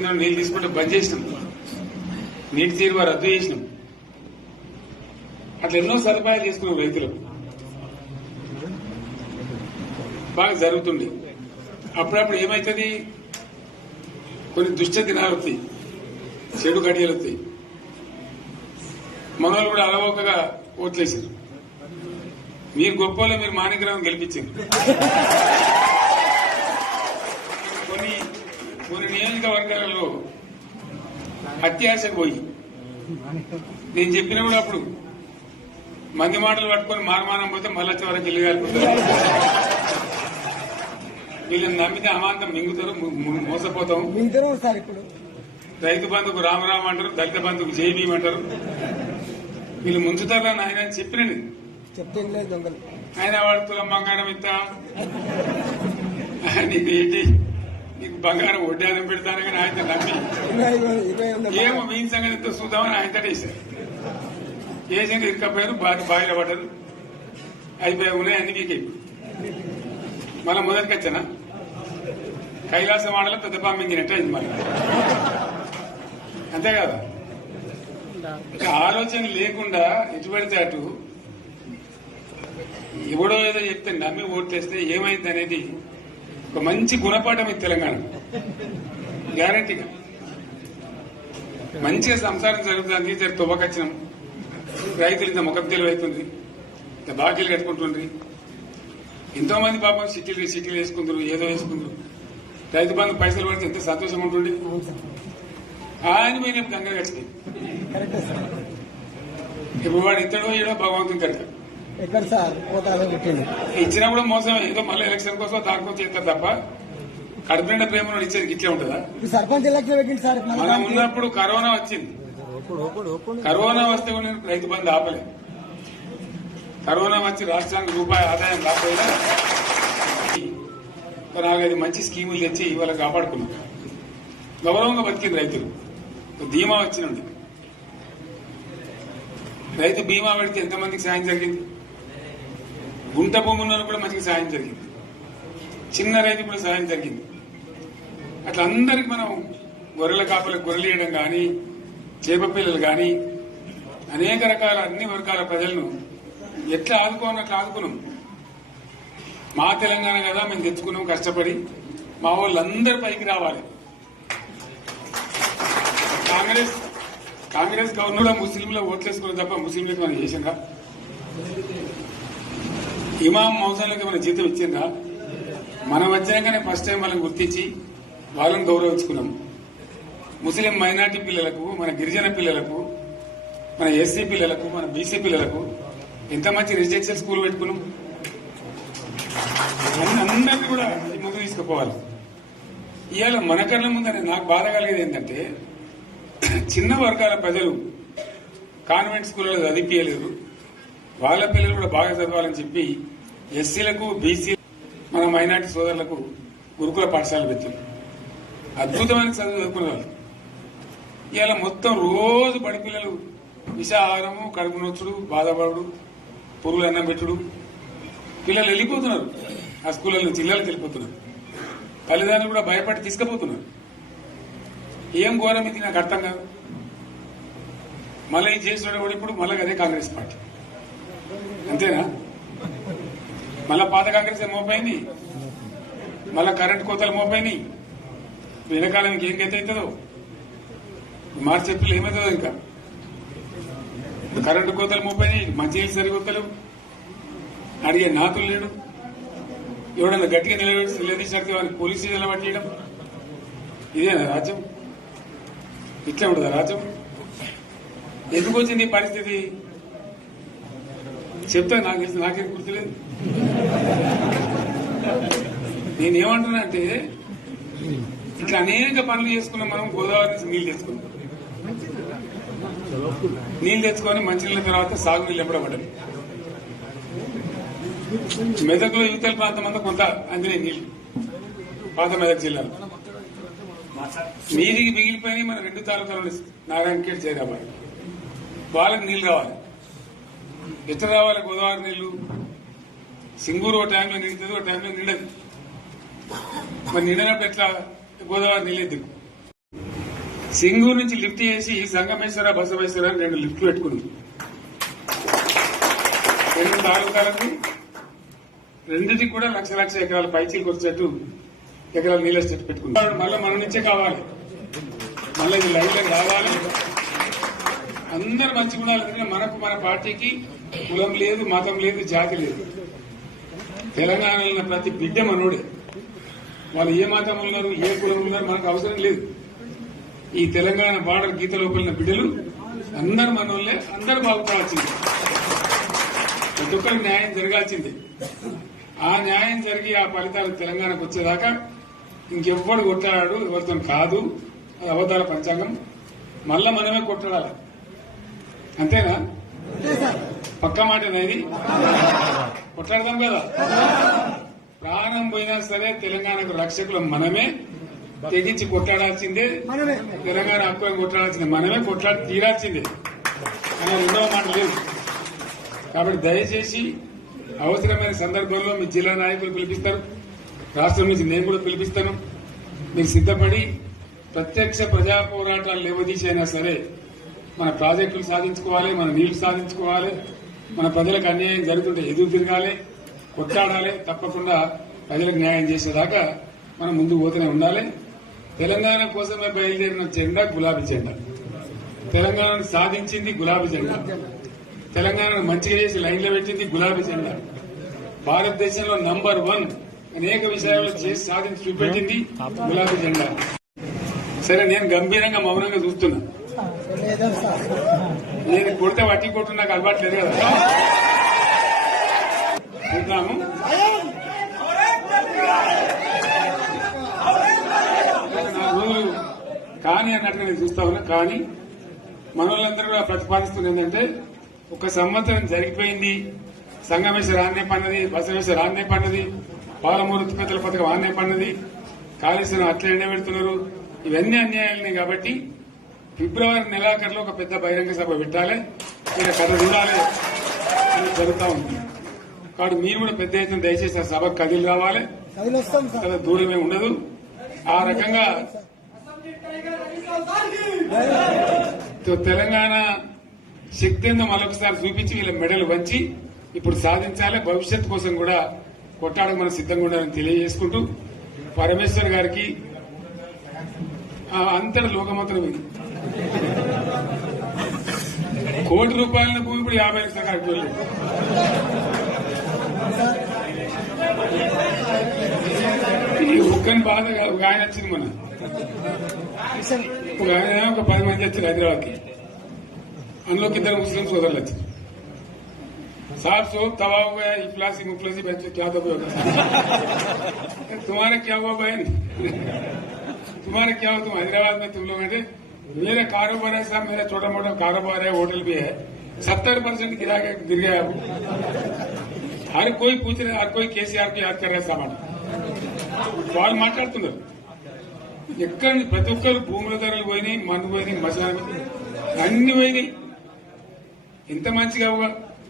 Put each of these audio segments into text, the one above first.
కింద నీళ్ళు తీసుకుంటే బంద్ చేసినాం, నీటి తీరువ రద్దు చేసినాం. అట్లా ఎన్నో సదుపాయాలు చేసుకున్నాం. రైతులకు బాగా జరుగుతుంది. అప్పుడప్పుడు ఏమవుతుంది, కొన్ని దుష్ట దినాలు వస్తాయి, చెడు గడియలు వస్తాయి. మనోళ్ళు కూడా అలవోకగా ఓట్లేసారు. మీరు గొప్పలో మీరు మాణిగ్రహం గెలిపించారు. కొన్ని నియోజకవర్గాలలో అత్యాశకు పోయి నేను చెప్పిన కూడా అప్పుడు మంది మాటలు పట్టుకొని మారమానం పోతే మళ్ళీ చివరికి ఇల్లు కాలిపోతారు. వీళ్ళని నమ్మితే అమాంతం మింగుతారు, మోసపోతాం. రైతు బంధుకు రామరామ అంటారు, దళిత బంధుకు జైబీం అంటారు. వీళ్ళు ముంచుతారని ఆయన చెప్పినండి. ఆయన వాడు తులం బంగారం ఇస్తా, నీకు బంగారం వడ్డానం పెడతాను కానీ ఆయన నమ్మి ఏమో మీ సంగతి ఎంతో చూద్దామని ఆయన వేశారు. వేసింది ఇరుకపోయారు, బావిలో పడ్డారు, అయిపోయి ఉన్నాయి అన్ని వీకే. మళ్ళా మొదటికి వచ్చానా కైలాసం ఆడలో పెద్ద పంపించినట్టు అయింది. మళ్ళీ అంతే కదా, ఆలోచన లేకుండా ఎటు పడితే అటు ఎవడో ఏదో చెప్తే నమ్మి ఓట్లేస్తే ఏమైంది అనేది ఒక మంచి గుణపాఠం ఇది తెలంగాణ. గ్యారంటీగా మంచిగా సంసారం జరుగుతుంది. జరి తువ్వకొచ్చినాం, రైతులు ఇంత ముఖం తెలివైతుంది, ఇంత బాకీలు కట్టుకుంటుండ్రి. ఎంతో మంది పాపం సిటీలు వేసుకుంటారు, ఏదో వేసుకుంటారు. రైతు బంధు పైసలు పడితే ఎంత సంతోషం ఉంటుంది. ఆయన పోయిన గంగలు కట్టింది. ఇప్పుడు వాడు ఇతడో ఏడో భగవంతుని కనుక ఇచ్చినప్పుడు మోసం. ఏదో మళ్ళీ ఎలక్షన్ కోసం దానికోసం చేస్తారు తప్ప కడుపు నిండా ప్రేమ ఇచ్చేది ఇట్లే ఉంటుందా? సర్పంచ్ ఎలక్షన్ సార్ మనం ఉన్నప్పుడు కరోనా వచ్చింది. కరోనా వస్తే కూడా నేను రైతు బంధు ఆపలేదు. కరోనా వచ్చి రాష్ట్రానికి రూపాయి ఆదాయం రాకపోయినా 4-5 మంచి స్కీములు తెచ్చి ఇవాళ కాపాడుకున్నాం. గౌరవంగా బతికింది రైతులు. బీమా వచ్చినండి. రైతు బీమా పెడితే ఎంతమందికి సాయం జరిగింది? గుంట భూమి ఉన్న కూడా మంచిగా సాయం జరిగింది. చిన్న రైతు కూడా సాయం జరిగింది. అట్లా అందరికి మనం గొర్రెల కాపలకు గొర్రెలు వేయడం కానీ, చేప పిల్లలు కానీ, అనేక రకాల అన్ని వర్గాల ప్రజలను ఎట్లా ఆదుకోవాలని అట్లా ఆదుకున్నాం. మా తెలంగాణ కదా మేము తెచ్చుకున్నాం కష్టపడి. మా వాళ్ళందరి పైకి రావాలి. కాంగ్రెస్ గవర్నర్ ముస్లింలో ఓట్లేసుకున్న తప్ప ముస్లింలకు మనం చేసిందా? ఇమాం మౌసాలకి మన జీతం ఇచ్చిందా? మనం వచ్చినాకనే ఫస్ట్ టైం వాళ్ళని గుర్తించి వాళ్ళని గౌరవించుకున్నాం. ముస్లిం మైనార్టీ పిల్లలకు, మన గిరిజన పిల్లలకు, మన ఎస్సీ పిల్లలకు, మన బీసీ పిల్లలకు ఎంత మంచి రెసిడెన్షియల్ స్కూల్ పెట్టుకున్నాం. అందరినీ కూడా ముందు తీసుకుపోవాలి. ఇవాళ మన కళ్ళ ముందని నాకు బాధ కలిగేది ఏంటంటే, చిన్న వర్గాల ప్రజలు కాన్వెంట్ స్కూళ్ళలో చదివించలేరు. వాళ్ళ పిల్లలు కూడా బాగా చదవాలని చెప్పి ఎస్సీలకు, బీసీ, మన మైనార్టీ సోదరులకు గురుకుల పాఠశాలలు పెట్టారు. అద్భుతమైన చదువు చదువుకునే వాళ్ళు. ఇవాళ మొత్తం రోజు బడి పిల్లలు విషాహారము, కడుపు నొచ్చుడు, బాధపడు, పురుగులు అన్నం పెట్టుడు. పిల్లలు వెళ్ళిపోతున్నారు ఆ స్కూళ్ళ నుంచి, ఇళ్ళకి వెళ్ళిపోతున్నారు. తల్లిదండ్రులు కూడా భయపడి తీసుకుపోతున్నారు. ఏం ఘోరం ఇది నాకు అర్థం కాదు. మళ్ళీ ఇది చేసిన కూడా ఇప్పుడు మళ్ళీ అదే కాంగ్రెస్ పార్టీ. అంతేనా? మళ్ళా పాత కాంగ్రెస్ మోపోయింది, మళ్ళా కరెంటు కోతలు మోపోయినాయి. వెనకాలం ఇంకేం గతి అవుతుందో, మార్చి ఏప్రిల్ ఏమవుతుందో. ఇంకా కరెంటు కోతలు మోపోయినాయి, మంచినీళ్ళు సరికొత్తలు, అడిగే నాతులు లేడు. ఎవడన్నా గట్టిగా నిలదీసినట్టు వారికి పోలీసు నిలబట్టేయడం. ఇదేనా రాజ్యం? ఇట్లా ఉండదా రాజ్యం? ఎందుకు వచ్చింది ఈ పరిస్థితి చెప్తా. నాకేం గుర్తులేదు. నేనేమంటున్నానంటే, ఇట్లా అనేక పనులు చేసుకున్నాం మనం. గోదావరి నుంచి నీళ్లు తెచ్చుకున్నాం. నీళ్లు తెచ్చుకొని మంచినీళ్ళ తర్వాత సాగునీళ్ళు ఎంపడబడ్డాయి. మెదక్లో యువతల ప్రాంతం అంతా కొంత అందినే నీళ్లు, పాత మెదక్ జిల్లాలో. నీటికి మిగిలిపోయినాయి మన 2 తాలూకాలు, నారాయణఖేడ్, జైరాబాద్. వాళ్ళకి నీళ్లు కావాలి. ఎట్లా రావాలి గోదావరి నీళ్లు? సింగూరు ఒక టైంలో నిండుతుంది, ఒక టైంలో నిండదు. మరి నిండినప్పుడు ఎట్లా గోదావరి నీళ్ళు దిక్కు? సింగూరు నుంచి లిఫ్ట్ చేసి సంగమేశ్వర బసవేశ్వర అని 2 లిఫ్ట్లు పెట్టుకుంది. 2 తాలూకాలకు రెండింటికి కూడా లక్ష ఎకరాల పైచీలకు వచ్చేట్టు ఎకరాల నీళ్ళ స్టెట్ పెట్టుకుంటారు. మళ్ళీ మన నుంచే కావాలి, మళ్ళీ ఇది లైన్లో రావాలి, అందరు మంచిగా ఉండాలి. ఎందుకంటే మనకు మన పార్టీకి కులం లేదు, మతం లేదు, జాతి లేదు. తెలంగాణలో ఉన్న ప్రతి బిడ్డ మనోడే. వాళ్ళు ఏ మతం ఉన్నారు, ఏ కులం ఉన్నారు మనకు అవసరం లేదు. ఈ తెలంగాణ బార్డర్ గీత లోపలిన బిడ్డలు అందరు మనోళ్ళే, అందరు బాగుపడాల్సిందే. ప్రతి ఒక్కరికి న్యాయం జరగాల్సిందే. ఆ న్యాయం జరిగి ఆ ఫలితాలు తెలంగాణకు వచ్చేదాకా ఇంకెవ్వడు కొట్లాడాడు, ఎవరితో కాదు. అది అబద్దాల పంచాంగం. మళ్ళా మనమే కొట్లాడాలి, అంతేనా? పక్క మాట అనేది కొట్లాడదాం కదా. ప్రాణం పోయినా సరే తెలంగాణకు రక్షకులు మనమే, తెగించి కొట్లాడాల్సిందే. తెలంగాణ హక్కులను కొట్లాడాల్సిందే, మనమే కొట్లాడి తీరాల్సిందే. కానీ రెండవ మాట లేదు. కాబట్టి దయచేసి అవసరమైన సందర్భంలో మీ జిల్లా నాయకులు పిలిపిస్తారు, రాష్ట్రం నుంచి నేను కూడా పిలిపిస్తాను. మీరు సిద్ధపడి ప్రత్యక్ష ప్రజా పోరాటాలు లేవదీసైనా సరే మన ప్రాజెక్టులు సాధించుకోవాలి, మన నీళ్లు సాధించుకోవాలి, మన ప్రజలకు అన్యాయం జరుగుతుంటే ఎదురు తిరగాలి, కొట్లాడాలి. తప్పకుండా ప్రజలకు న్యాయం చేసేదాకా మనం ముందు పోతూనే ఉండాలి. తెలంగాణ కోసమే బయలుదేరిన జెండా గులాబీ జెండా. తెలంగాణను సాధించింది గులాబీ జెండా. తెలంగాణను మంచిగా చేసి లైన్లో పెట్టింది గులాబీ జెండా. భారతదేశంలో నంబర్ 1 అనేక విషయాల్లో చేసి సాధించి చూపెట్టింది గులాబీ జెండా. సరే, నేను గంభీరంగా మౌనంగా చూస్తున్నా. నేను కొడితే వట్టి కొట్టు నాకు అలవాటు లేదు కదా. చూద్దాము. రోజులు కానీ అన్నట్టుగా నేను చూస్తా ఉన్నా. కానీ మనోళ్ళందరూ కూడా ప్రతిపాదిస్తున్న ఏంటంటే, 1 సంవత్సరం జరిగిపోయింది, సంగమేశ్వర ఆన్నే పన్నది, బసవేశ్వర ఆన్నే పన్నది, పాలమూరు ఉత్పత్తుల పథకం ఆన్నే పన్నది, కాళేశ్వరం అట్లా ఎండబెడుతున్నారు. ఇవన్నీ అన్యాయాలని. కాబట్టి ఫిబ్రవరి నెలాఖరులో ఒక పెద్ద బహిరంగ సభ పెట్టాలి, మీరు కథ చూడాలి అని జరుగుతూ ఉంది. కాబట్టి మీరు కూడా పెద్ద ఎత్తున దయచేసి ఆ సభకు కదిలి రావాలి. కదా దూరమే ఉండదు. ఆ రకంగా తెలంగాణ శక్తి ఏందో మరొకసారి చూపించి వీళ్ళ మెడలు వంచి ఇప్పుడు సాధించాలి. భవిష్యత్ కోసం కూడా కొట్టాడకు మనం సిద్ధంగా ఉండాలని తెలియజేసుకుంటూ, పరమేశ్వర్ గారికి అంతటి లోకమంతరం ఇది. ₹1 కోట్ల భూమి ఇప్పుడు 50 లక్షల కాడికి వెళ్ళలేదు. ఈ ఒక్కని బాధ ఒక ఆయన వచ్చింది మన, ఒక ఆయన ఒక 10 మంది వచ్చారు హైదరాబాద్కి. అందులోకి 2 ముస్లిం సోదరులు వచ్చారు. साहब सोप तवा हो गया, इफलासी मुफलासी बच्चे क्या दबे होगा. तुम्हारा क्या हुआ बहन, तुम्हारा क्या हुआ? तुम हैदराबाद में तुम लोग हैं. मेरा कारोबार है साहब, मेरा छोटा मोटा कारोबार है, होटल भी है. 70% गिरा गिर गया. हर कोई पूछ रहे, हर कोई केसीआर को याद कर रहा है सामान. వాళ్ళు మాట్లాడుతున్నారు. ఎక్కడ ప్రతి ఒక్కరు భూముల ధరలు పోయినాయి, మందు పోయినాయి, మసాలా అన్ని పోయినాయి. ఎంత మంచిగా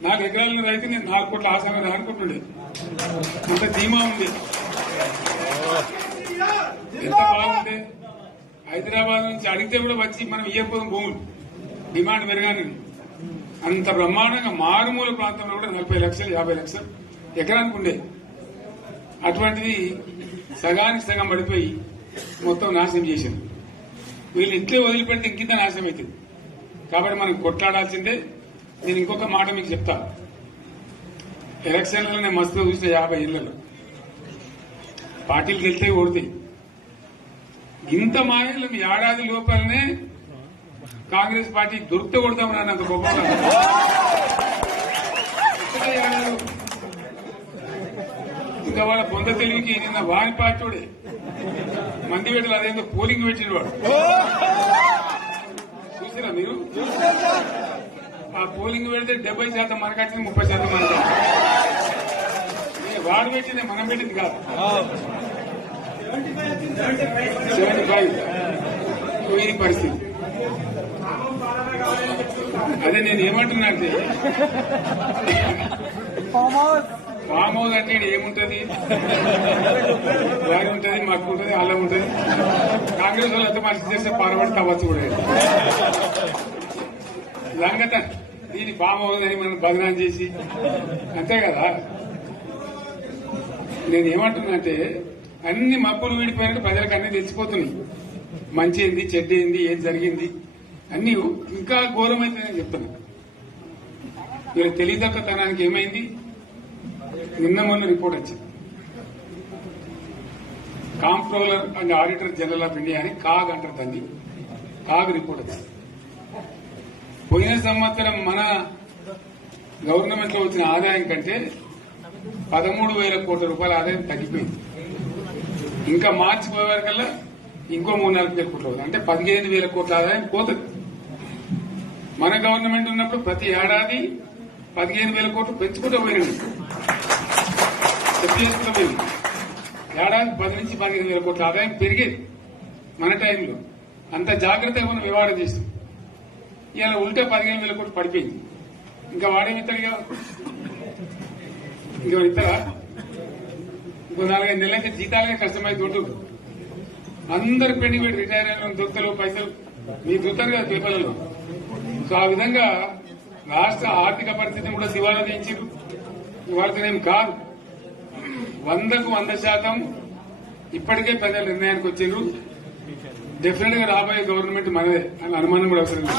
4 ఎకరాల రైతు నేను 4 కోట్ల ఆసామి అనుకుంటుండే. అంత ధీమా ఉంది. ఎంత బాగుంటే హైదరాబాద్ నుంచి అడిగితే కూడా వచ్చి మనం ఇయ్యకపోదాం భూములు, డిమాండ్ పెరగాని. అంత బ్రహ్మాండంగా మారుమూల ప్రాంతంలో కూడా 40 లక్షలు 50 లక్షలు ఎకరానికి ఉండే. అటువంటిది సగానికి సగం పడిపోయి మొత్తం నాశనం చేశారు. వీళ్ళు ఇట్లే వదిలిపెడితే ఇంకింత నాశనం అవుతుంది. కాబట్టి మనం కొట్లాడాల్సిందే. నేను ఇంకొక మాట మీకు చెప్తా. ఎలక్షన్లలో నేను మస్తు చూస్తే 50 ఇళ్లలో పార్టీలకు వెళ్తే ఓడితే ఇంత మాయలు ఏడాది లోపలనే కాంగ్రెస్ పార్టీ దొరికితే కొడతాం రానంత గొప్ప. ఇంకా వాళ్ళ పొంద తెలివికి నిన్న వారి పార్టీడే మంది పెట్టలు అదేందో పోలింగ్ పెట్టిన వాడు చూసిరా మీరు? ఆ పోలింగ్ పెడితే 70% మనకు వచ్చింది, 30% మనకు. వాడు పెట్టింది మనం పెట్టింది కాదు. 75 ఇది పరిస్థితి. అదే నేను ఏమంటున్నా అంటే ఫామ్ హౌస్ అంటే ఈడ ఏముంటది వారి ఉంటది మక్కు ఉంటది అల్లం ఉంటది కాంగ్రెస్ వాళ్ళు ఎంత మంచి చేస్తే పారబడి తవ్వచ్చు కూడా లంగత దీన్ని ఫామ్ హౌస్ అని మనం బదనాం చేసి అంతే కదా. నేను ఏమంటున్నా అంటే అన్ని మప్పులు వీడిపోయినట్టు ప్రజలకు అన్ని తెలిసిపోతున్నాయి. మంచి ఏంది చెడ్డ ఏంది ఏం జరిగింది అన్ని ఇంకా ఘోరమైందని చెప్తున్నా. వీళ్ళ తెలియదక్కతనానికి ఏమైంది, నిన్న మొన్న రిపోర్ట్ వచ్చింది. Comptroller and auditor general of India అని కాగ్ అంటారు దాన్ని. కాగ్ రిపోర్ట్ వచ్చింది. పోయిన సంవత్సరం మన గవర్నమెంట్ లో వచ్చిన ఆదాయం కంటే 13,000 కోట్ల రూపాయల ఆదాయం తగ్గిపోయింది. ఇంకా మార్చి పోయేవరకల్లా ఇంకో 3-4 కోట్ల అవుతుంది. అంటే 15,000 కోట్ల ఆదాయం పోతుంది. మన గవర్నమెంట్ ఉన్నప్పుడు ప్రతి ఏడాది 15,000 కోట్లు పెంచుకుంటూ పోయినండి. చేసుకుంటూ పోయింది. ఏడాది 10 నుంచి 15,000 కోట్ల ఆదాయం పెరిగేది మన టైంలో. అంత జాగ్రత్తగా మనం వివాదం చేస్తాం. ఇలా ఉల్టా 15,000 కోట్లు పడిపోయింది. ఇంకా వాడేమిస్తాడుగా, ఇంకా ఇస్తారా? ఇంకో 4-5 నెలలకి జీతాలే కష్టమైంది. దొడ్డు అందరు పెండింగ్ పెట్టి రిటైర్ అయిన దొత్తలు పైసలు మీరు చూస్తారు కదా పేపర్లలో. సో ఆ విధంగా రాష్ట్ర ఆర్థిక పరిస్థితిని కూడా దివాలా తీయించారు. ఇవాళనేం కాదు, 100కు 100% ఇప్పటికే ప్రజల నిర్ణయానికి వచ్చారు. డెఫినెట్ గా రాబోయే గవర్నమెంట్ మనదే అని అనుమానం కూడా అవసరం లేదు.